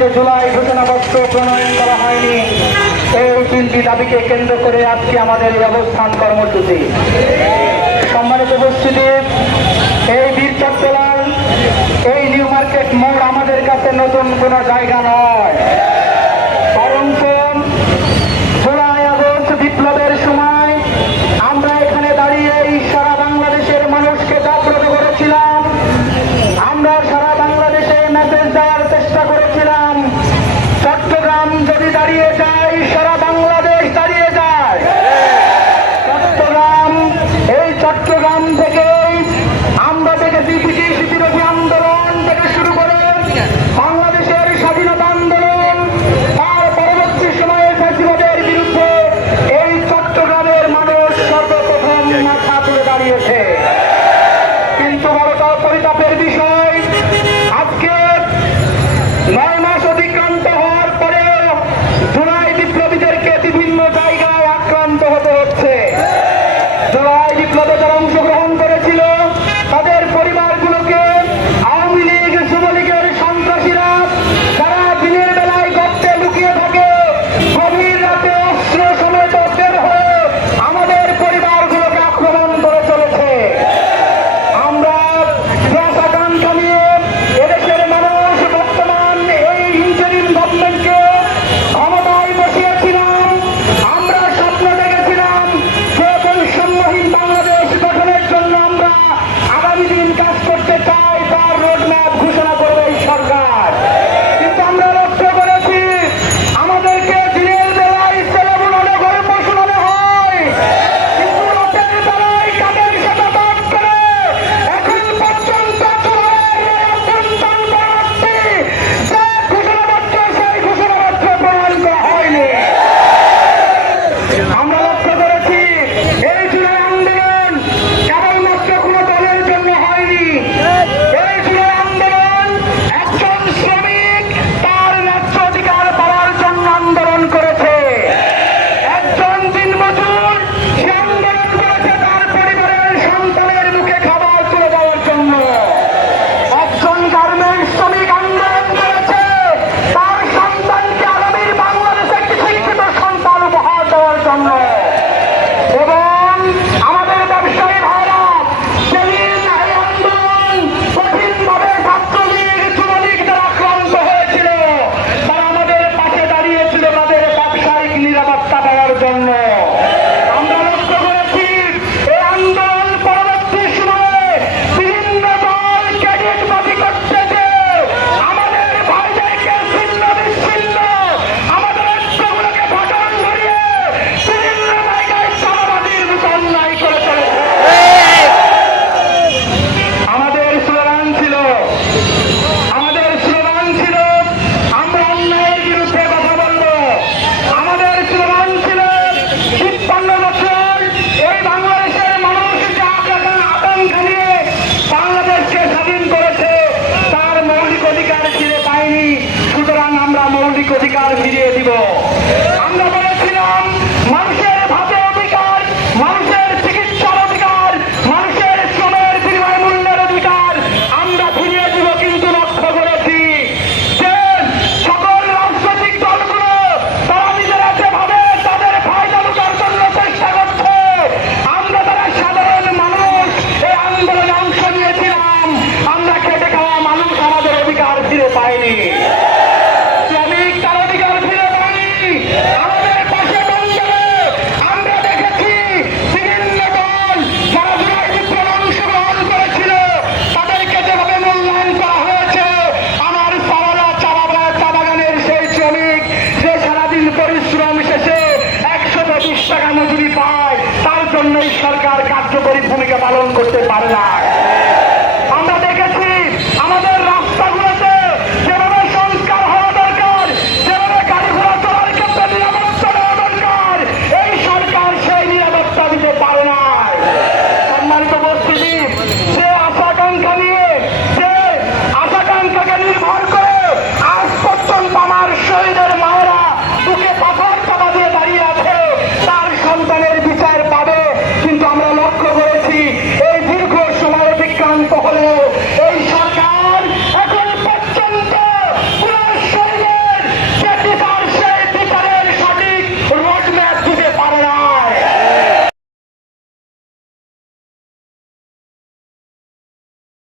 যে জুলাই ঘোষণাপত্র প্রণয়ন করা হয়নি এই তিনটি দাবিকে কেন্দ্র করে আজকে আমাদের এই অবস্থান কর্মসূচি। সম্মানিত এই বীর এই নিউ মার্কেট মোড় আমাদের কাছে নতুন কোনো জায়গা নয়। পরিভূমিকা ভূমিকা পালন করতে পারে না।